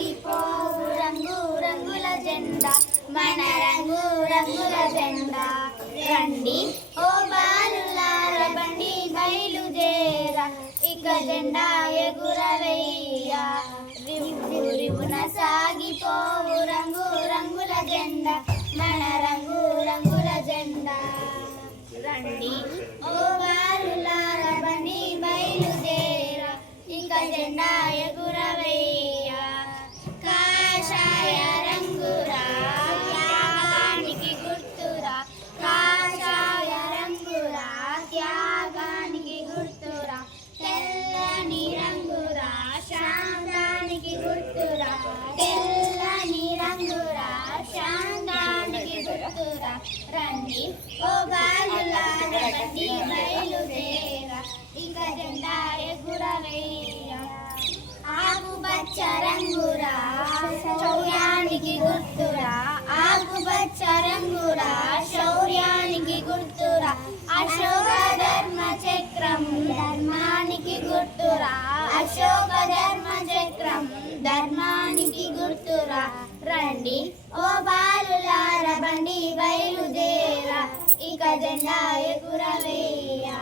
సాగిపోవు రంగు రంగుల జెండా మన రంగు రంగుల జెండా. రండి ఓ బాలులార బండి బయలుదేర ఇక జెండా ఎగురవేయ్యా. రివ్వు రివ్వున సాగిపోవు రంగు రంగుల జెండా మన రంగు రంగుల జెండా. రండి ఓ బాలులార బండి బయలుదేర ఇక జెండా ఎగురవేయ్యా. కాషాయ రంగురా త్యాగానికి గుర్తురా, కాషాయ రంగురా త్యాగానికి గుర్తురా, తెల్లని రంగురా శాంతానికి గుర్తురా, తెల్లని రంగురా శాంతానికి గుర్తురా. రండి ఓ బాలులార బండి బయలుదేర ఇక జెండా ఎగురవేయ్యా. ఆకుపచ్చ రంగురా శౌర్యానికి గుర్తురా, ఆకుపచ్చ రంగురా శౌర్యానికి గుర్తురా, అశోక ధర్మ చక్రం ధర్మానికి గుర్తురా, అశోక ధర్మ చక్రం ధర్మానికి గుర్తురా. రండి ఓ బాలులార బండి బయలుదేర ఇక జెండా ఎగురవేయ్యా.